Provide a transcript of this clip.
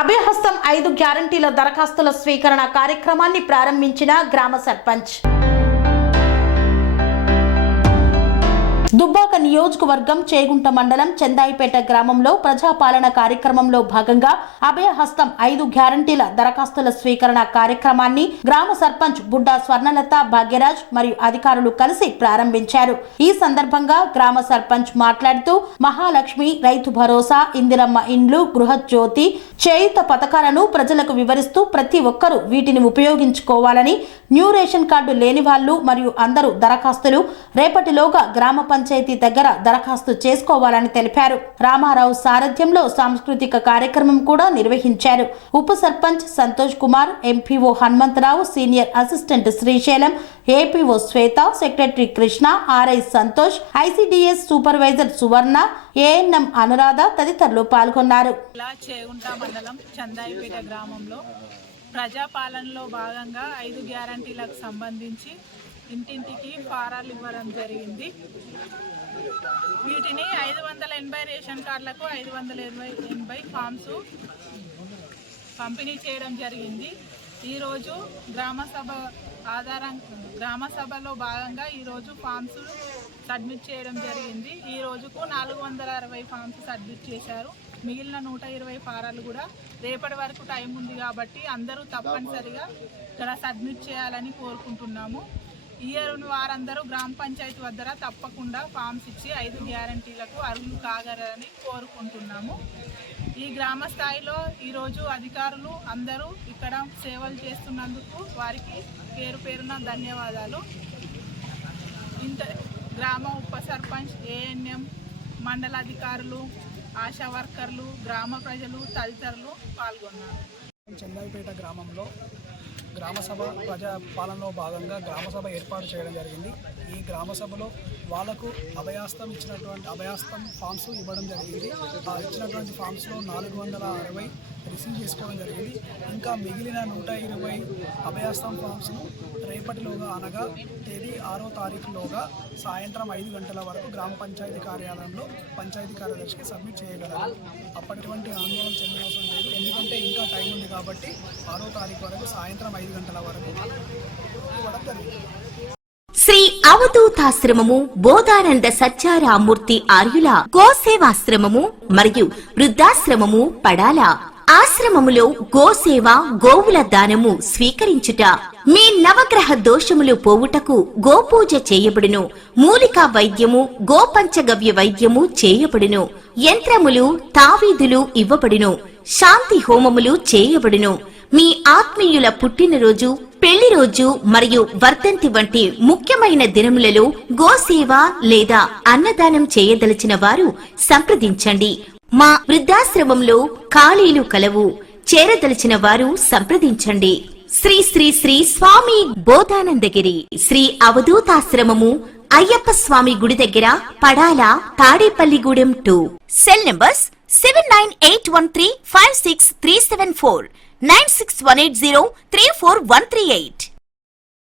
అభయహస్తం ఐదు గ్యారంటీల దరఖాస్తుల స్వీకరణ కార్యక్రమాన్ని ప్రారంభించిన గ్రామ సర్పంచ్. దుబ్బాక నియోజకవర్గం చేగుంట మండలం చందాయిపేట గ్రామంలో ప్రజాపాలన కార్యక్రమంలో భాగంగా అభయహస్తం ఐదు గ్యారంటీల దరఖాస్తుల స్వీకరణ కార్యక్రమాన్ని గ్రామ సర్పంచ్ బుడ్డా స్వర్ణలత భాగ్యరాజ్ మరియు అధికారులు కలిసి ప్రారంభించారు. ఈ సందర్భంగా గ్రామ సర్పంచ్ మాట్లాడుతూ మహాలక్ష్మి రైతు భరోసా ఇందిరమ్మ ఇండ్లు గృహజ్యోతి చేయుత పథకాలను ప్రజలకు వివరిస్తూ ప్రతి ఒక్కరూ వీటిని ఉపయోగించుకోవాలని న్యూ రేషన్ కార్డు లేని వాళ్ళు మరియు అందరూ దరఖాస్తులు రేపటిలోగా గ్రామ పంచాయతీ దగ్గర దరఖాస్తు చేసుకోవాలని తెలిపారు. రామారావు సారథ్యంలో సాంస్కృతిక కార్యక్రమం కూడా నిర్వహించారు. ఉప sarpanch Santosh Kumar MPO Hanumantharao senior assistant Srisailam APO Swetha secretary Krishna RI Santosh ICDS supervisor Suvarna ANM Anuradha తదితరులు పాల్గొన్నారు. గ్రామంలో ప్రజాపాలనలో భాగంగా ఐదు గ్యారంటీలకు సంబంధించి ఇంటింటికి ఫారాలు ఇవ్వడం జరిగింది. వీటిని ఐదు వందల ఎనభై రేషన్ కార్డులకు ఐదు వందల ఎనభై ఎనభై ఫామ్స్ పంపిణీ చేయడం జరిగింది. ఈరోజు గ్రామ సభ ఆధారం గ్రామ సభలో భాగంగా ఈరోజు ఫామ్స్ సబ్మిట్ చేయడం జరిగింది. ఈ రోజుకు నాలుగు వందల అరవై ఫామ్స్ సబ్మిట్ చేశారు. మిగిలిన నూట ఇరవై ఫారాలు కూడా రేపటి వరకు టైం ఉంది కాబట్టి అందరూ తప్పనిసరిగా ఇక్కడ సబ్మిట్ చేయాలని కోరుకుంటున్నాము. ఇయర్ వారందరూ గ్రామ పంచాయతీ వద్ద తప్పకుండా ఫామ్స్ ఇచ్చి ఐదు గ్యారంటీలకు అర్హులు కాగలని కోరుకుంటున్నాము. ఈ గ్రామ స్థాయిలో ఈరోజు అధికారులు అందరూ ఇక్కడ సేవలు చేస్తున్నందుకు వారికి పేరు పేరున ధన్యవాదాలు. ఇంత గ్రామ ఉప సర్పంచ్ ఏఎన్ఎం మండల అధికారులు ఆశా వర్కర్లు గ్రామ ప్రజలు తదితరులు పాల్గొన్నారు. చందాయిపేట గ్రామంలో గ్రామ సభ ప్రజా పాలనలో భాగంగా గ్రామ సభ ఏర్పాటు చేయడం జరిగింది. ఈ గ్రామ సభలో వాళ్ళకు అభయాస్తం ఇచ్చినటువంటి అభయాస్తం ఫామ్స్ ఇవ్వడం జరిగింది. ఆ ఇచ్చినటువంటి ఫామ్స్లో నాలుగు వందల అరవై రిసీవ్ చేసుకోవడం జరిగింది. ఇంకా మిగిలిన నూట ఇరవై అభయాస్తం ఫామ్స్ను రేపటిలోగా అనగా తేదీ ఆరో తారీఖులోగా సాయంత్రం ఐదు గంటల వరకు గ్రామ పంచాయతీ కార్యాలయంలో పంచాయతీ కార్యదర్శికి సబ్మిట్ చేయగలరు. అప్పటిటువంటి ఆందోళన చెందిన అవసరం లేదు ఎందుకంటే ఇంకా టైం ఉంది కాబట్టి ఆరో తారీఖు వరకు సాయంత్రం ఐదు గంటల వరకు ఇవ్వడం జరిగింది. శ్రీ అవధూతాశ్రమము బోధానంద సత్యారామూర్తి ఆర్యుల గోసేవాశ్రమము మరియు వృద్ధాశ్రమము పడాల ఆశ్రమములో గోసేవ గోవుల దానము స్వీకరించుట. మీ నవగ్రహ దోషములు పోవుటకు గోపూజ చేయబడును. మూలికా వైద్యము గోపంచగవ్య వైద్యము చేయబడును. యంత్రములు తావీదులు ఇవ్వబడును. శాంతి హోమములు చేయబడును. మీ ఆత్మీయుల పుట్టినరోజు పెళ్ళి రోజు మరియు వర్ధంతి వంటి ముఖ్యమైన దినములలో గోసేవ లేదా అన్నదానం చేయదలిచిన వారు సంప్రదించండి. మా వృద్ధాశ్రమంలో ఖాళీలు కలవు. చేరదలిచిన వారు సంప్రదించండి. శ్రీ శ్రీ శ్రీ స్వామి బోధానందగిరి శ్రీ అవధూతాశ్రమము అయ్యప్ప స్వామి గుడి దగ్గర Padala Tadepalligudem two cell numbers seven nine eight one three five six three seven four nine six one eight zero three four one three eight